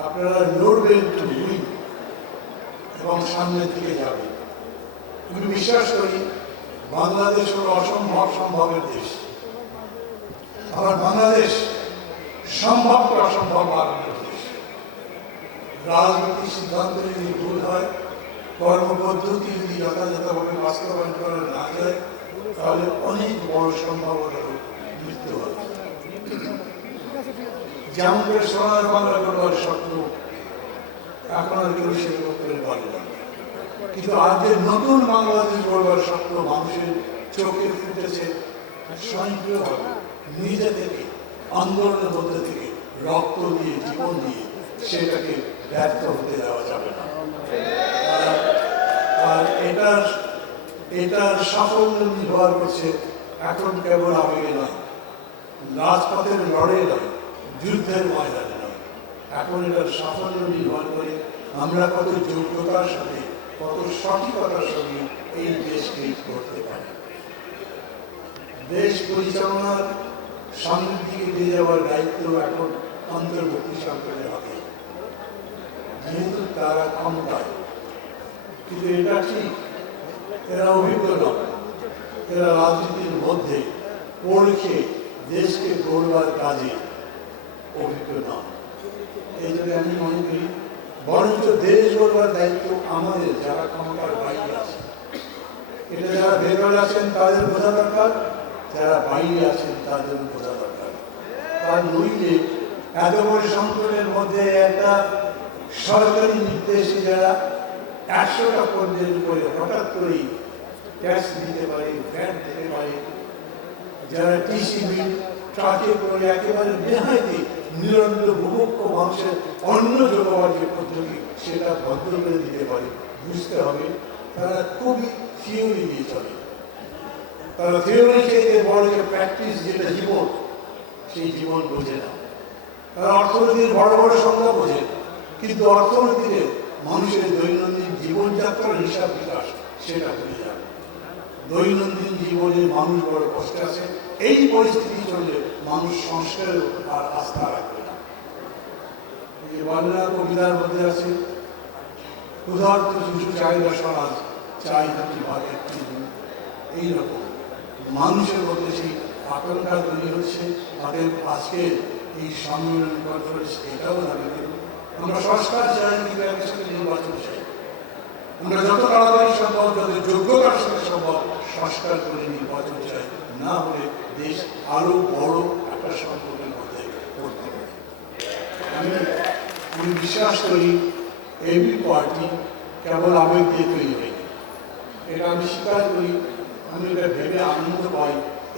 আপনারা লড়বেন to win এবং সামনের দিকে যাবেন। আমি বিশ্বাস করি বাংলাদেশ হল অসম্ভব সম্ভবের দেশ। আবার বাংলাদেশ সম্ভবকে অসম্ভব বানানোর দেশ। রাজনৈতিক সিদ্ধান্ত যদি ভুল হয়, কর্মপদ্ধতি যদি যথাযথভাবে বাস্তবায়ন করা না যায়, তাহলে অনেক বড় সম্ভাবনা মৃত্যু হবে। যেমন করে সোনার বাংলা করবার স্বপ্ন এখন আর কেউ সেরকম করে বলে না, কিন্তু আজকের নতুন বাংলাদেশ গড়বার স্বপ্ন মানুষের চোখে ফুটেছে স্বয়ংক্রিয়ভাবে, নিজে থেকে, আন্দোলনের মধ্যে থেকে, রক্ত দিয়ে, জীবন দিয়ে। সেটাকে ব্যর্থ হতে দেওয়া যাবে না। আর এটার সাফল্য নির্ভর করছে এখন কেবল আবেগে নয়, রাজপথের লড়াই নয়, যুদ্ধের ময়দানে নয়। এখন এটার সাফল্য নির্ভর করে আমরা কত যোগ্যতার সাথে, কত সঠিকতার সঙ্গে এই দেশকে করতে পারি। দেশ পরিচালনার সামনের দিকে নিয়ে যাওয়ার দায়িত্ব এখন অন্তর্বর্তী সরকারের হাতে, যেহেতু তারা ক্ষমতায়। কিন্তু এটা ঠিক, এরা অভিজ্ঞ নয়, এরা রাজনীতির মধ্যে পড়ছে দেশকে গড়বার কাজে অভিজ্ঞ নয়। এই জন্য আমি মনে করি বরঞ্চ দেশ গড়বার দায়িত্ব আমাদের, যারা ক্ষমতার বাইরে আছে। এটা যারা ভেতরে আছেন তাদের বোঝা দরকার, যারা বাইরে আছেন তাদের বোঝা দরকার। আর নইলে এত বড় সংকটের মধ্যে একটা সরকারি নির্দেশে যারা 100টা পণ্যের উপরে হঠাৎ করেই ট্যাক্স দিতে পারে, ভ্যাট দিতে পারে, যারা টিসি বিল ট্রাকে করে একেবারে বেহাইতে নিরন্তর ভূমুক্ষ মানুষের অন্য যোগাবার যে পদ্ধতি সেটা ভদ্র করে দিতে পারে, বুঝতে হবে তারা খুবই থিওরি দিয়ে চলে। তারা থিওরি চাইতে বড় যে প্র্যাকটিস, যেটা জীবন, সেই জীবন বোঝে না। তারা অর্থনীতির বড় বড় সংখ্যা বোঝে, কিন্তু অর্থনীতিতে মানুষের দৈনন্দিন জীবনযাত্রার হিসাব বিকাশ সেটা ভুলে যাবে। দৈনন্দিন জীবনে মানুষ বড় কষ্টে আছে। এই পরিস্থিতি চললে মানুষ সংস্কারের আর আস্থা রাখবে না। বাংলা কবিতার মধ্যে আছে, ক্ষুধার্ত শিশু চাহিদা সমাজ, চাহিদা কি ভাগে। এইরকম মানুষের মধ্যে সেই আকাঙ্ক্ষা তৈরি হচ্ছে। তাদের আজকে এই সম্মেলন কনফারেন্স এটাও দাঁড়িয়ে আমরা সংস্কার চাই, কিন্তু একই সাথে নির্বাচন চাই। আমরা যত তাড়াতাড়ি সম্ভব, যত যোগ্যতার সাথে সম্ভব সংস্কার করে নির্বাচন চাই, না হলে দেশ আরো বড় একটা সংকটের মধ্যে পড়তে পারে। আমি বিশ্বাস করি এবি পার্টি কেবল আবেগ দিয়ে তৈরি হয়নি, এটা আমি স্বীকার করি। আমি এটা ভেবে আনন্দ পাই,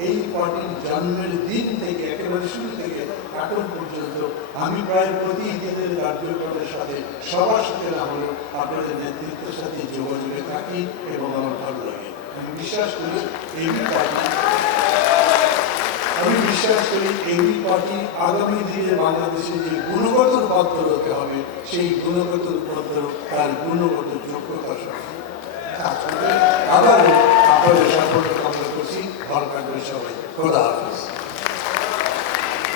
এই পার্টির জন্মের দিন থেকে, একেবারে শুরু থেকে এখন পর্যন্ত আমি প্রায় প্রতি দিনের কার্যক্রমের সাথে, সবার সাথে না হলেও আপনাদের নেতৃত্বের সাথে যোগাযোগে থাকি এবং আমার ভালো লাগে। আমি বিশ্বাস করি এই পার্টি আগামী দিনে বাংলাদেশে যে গুণগত রূপান্তর হতে হবে, সেই গুণগত রূপান্তর তার গুণগত যোগ্যতার সাথে। আবারও আপনাদের সাফল্য কামনা করছি। ভালো থাকবেন সবাই। খোদা হাফেজ।